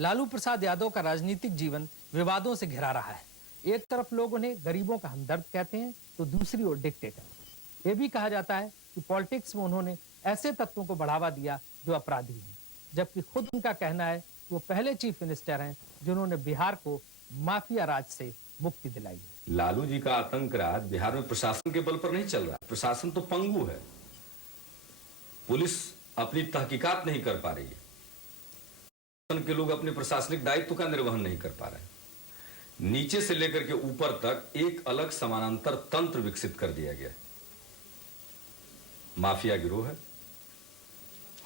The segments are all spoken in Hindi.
लालू प्रसाद यादव का राजनीतिक जीवन विवादों से घिरा रहा है। एक तरफ लोग उन्हें गरीबों का हमदर्द कहते हैं तो दूसरी ओर डिक्टेटर। ये भी कहा जाता है कि पॉलिटिक्स में उन्होंने ऐसे तत्वों को बढ़ावा दिया जो अपराधी हैं, जबकि खुद उनका कहना है कि वो पहले चीफ मिनिस्टर हैं जिन्होंने बिहार को माफिया राज से मुक्ति दिलाई है। लालू जी का आतंक राज बिहार में प्रशासन के बल पर नहीं चल रहा। प्रशासन तो पंगु है, पुलिस अपनी तहकीकात नहीं कर पा रही है, के लोग अपने प्रशासनिक दायित्व का निर्वहन नहीं कर पा रहे। नीचे से लेकर के ऊपर तक एक अलग समानांतर तंत्र विकसित कर दिया गया। माफिया गिरोह है।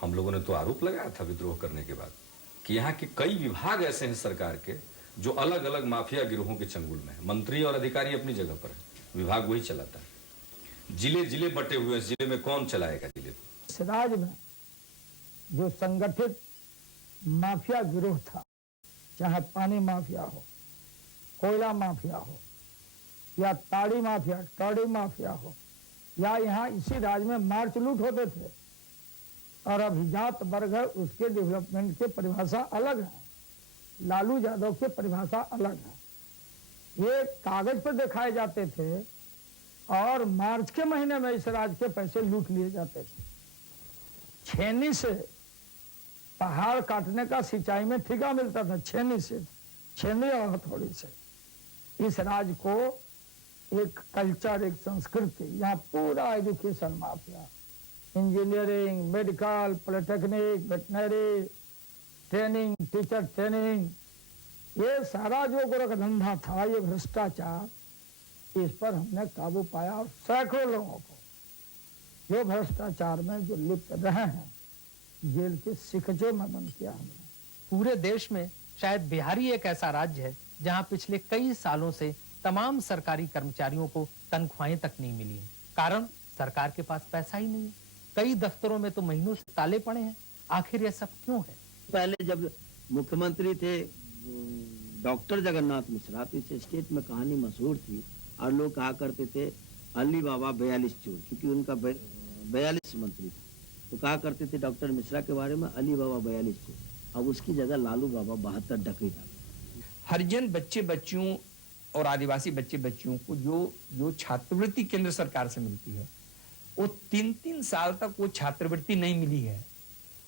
हम लोगों ने तो आरोप लगाया था विद्रोह करने के बाद कि यहां के कई विभाग ऐसे हैं सरकार के जो अलग अलग माफिया गिरोहों के चंगुल में है। मंत्री और अधिकारी अपनी जगह पर है, विभाग वही चलाता है। जिले जिले बटे हुए हैं, जिले में कौन चलाएगा जिले को? इस राज्य में जो संगठित माफिया गिरोह था, चाहे पानी माफिया हो, कोयला माफिया हो, या ताड़ी माफिया, टॉडी माफिया हो, या यहाँ इसी राज्य में मार्च लूट होते थे, और अभिजात वर्ग है उसके डेवलपमेंट की परिभाषा अलग है, लालू यादव की परिभाषा अलग है। ये कागज पर दिखाए जाते थे और मार्च के महीने में इस राज्य के पैसे लूट लिए जाते थे। छेनी से पहाड़ काटने का सिंचाई में ठेका मिलता था, छेनी से, छेनी और हथौड़ी से। इस राज्य को एक कल्चर, एक संस्कृति, यहाँ पूरा education mafia, engineering, medical, polytechnic, veterinary training, teacher training, ये सारा जो गोरख धंधा था, ये भ्रष्टाचार, इस पर हमने काबू पाया और सैकड़ों लोगों को जो भ्रष्टाचार में जो लिप्त रहे हैं जेल के सिकचों में बंद किया हमने। पूरे देश में शायद बिहार ही एक ऐसा राज्य है जहां पिछले कई सालों से तमाम सरकारी कर्मचारियों को तनख्वाहें तक नहीं मिली है। कारण सरकार के पास पैसा ही नहीं है। कई दफ्तरों में तो महीनों से ताले पड़े हैं। आखिर यह सब क्यों है? पहले जब मुख्यमंत्री थे डॉक्टर जगन्नाथ मिश्रा, तो इस स्टेट में कहानी मशहूर थी और लोग कहा करते थे अली बाबा 42 चोर, क्योंकि उनका 42 मंत्री था, तो कहा करते थे डॉक्टर मिश्रा के बारे में अली बाबा 42 चोर। अब उसकी जगह लालू बाबा 72 डकैत आ गए। हरिजन बच्चे बच्चियों और आदिवासी बच्चे बच्चियों को जो छात्रवृत्ति केंद्र सरकार से मिलती है, वो 3-3 साल तक वो छात्रवृत्ति नहीं मिली है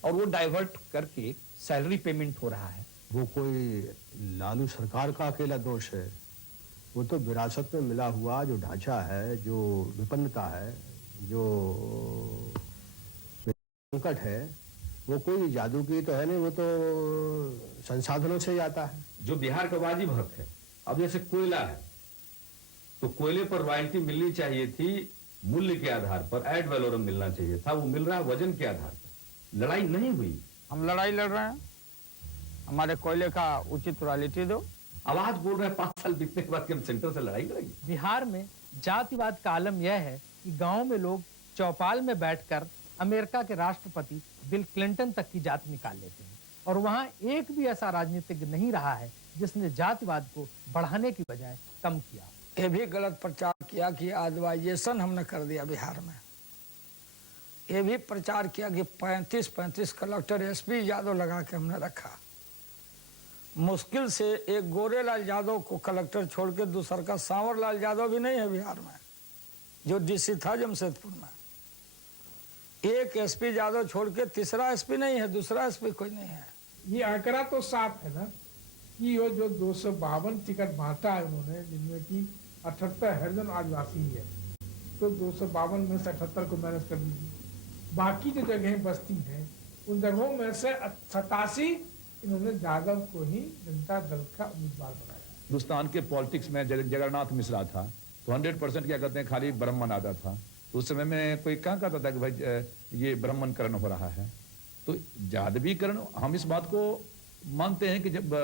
और वो डाइवर्ट करके सैलरी पेमेंट हो रहा है। वो कोई लालू सरकार का अकेला दोष है, वो तो विरासत में मिला हुआ जो ढांचा है, जो विपन्नता है, जो संकट है, वो कोई जादू की तो है नहीं, वो तो संसाधनों से ही आता है। जो बिहार का वाजिब हक है, अब जैसे कोयला है तो कोयले पर रॉयल्टी मिलनी चाहिए थी मूल्य के आधार पर, एड वैलोरम मिलना चाहिए था, वो मिल रहा है वजन के आधार पर। लड़ाई नहीं हुई। हम लड़ाई लड़ रहे हैं, हमारे कोयले का उचित रॉयल्टी दो। आवाज बोल रहे हैं 5 साल बीतने के बाद कि हम सेंटर से लड़ाई लड़ेंगे। बिहार में जातिवाद का आलम यह है कि गांव में लोग चौपाल में बैठकर अमेरिका के राष्ट्रपति बिल क्लिंटन तक की जात निकाल लेते हैं, और वहां एक भी ऐसा राजनीतिज्ञ नहीं रहा है जिसने जातिवाद को बढ़ाने की बजाय कम किया। ये भी गलत प्रचार किया कि आदिवाइजेशन हमने कर दिया बिहार में। ये भी प्रचार किया कि 35 कलेक्टर एसपी यादव लगा के हमने रखा। मुश्किल से एक गोरेलाल यादव को कलेक्टर छोड़ के दूसरा का सांवरलाल यादव भी नहीं है बिहार में, जो डीसी था जमशेदपुर में। एक एसपी यादव छोड़ के तीसरा एसपी नहीं है, दूसरा एसपी कोई नहीं है। ये आंकड़ा तो साफ है ना कि ये जो 252 टिकट बांटा है उन्होंने, जिनमें कि 78 हरिजन आदिवासी है, तो 252 में से 78 को मैनेज कर दीजिए। बाकी जो जगहें बस्ती हैं उन जगहों में से 87 इन्होंने यादव को ही जनता दल का उम्मीदवार बनाया। हिंदुस्तान के पॉलिटिक्स में जगन्नाथ मिश्रा था तो 100% क्या कहते हैं खाली ब्राह्मण आता था। तो उस समय में कोई क्या कहता था कि भाई ये ब्राह्मणकरण हो रहा है, तो जादवीकरण। हम इस बात को मानते हैं कि जब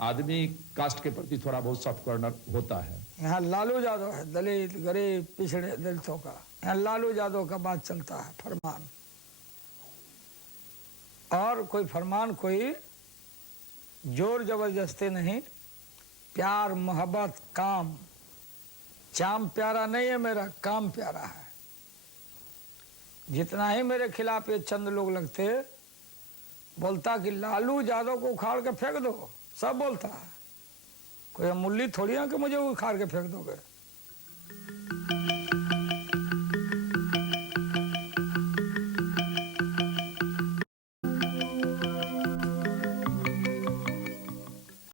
आदमी कास्ट के प्रति थोड़ा बहुत सॉफ्ट कॉर्नर होता है। यहाँ लालू यादव है, दलित गरीब पिछड़े दलितों का, यहाँ लालू यादव का बात चलता है, फरमान। और कोई फरमान कोई जोर जबरदस्ती नहीं, प्यार मोहब्बत काम। चाम प्यारा नहीं है मेरा, काम प्यारा है। जितना ही मेरे खिलाफ ये चंद लोग लगते, बोलता कि लालू यादव को उखाड़ के फेंक दो, सब बोलता है। कोई अमूल्य थोड़ी है कि मुझे उखाड़ के फेंक दोगे।